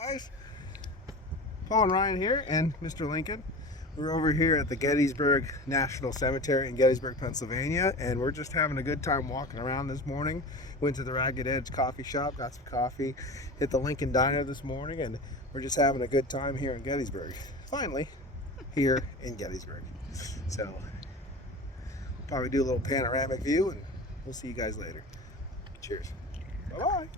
Guys, Paul and Ryan here, and Mr. Lincoln. We're over here at the Gettysburg National Cemetery in Gettysburg, Pennsylvania, and we're just having a good time walking around this morning. Went to the Ragged Edge coffee shop, got some coffee, hit the Lincoln Diner this morning, and we're just having a good time here in Gettysburg. Finally, here in Gettysburg. So, probably do a little panoramic view, and we'll see you guys later. Cheers. Bye-bye.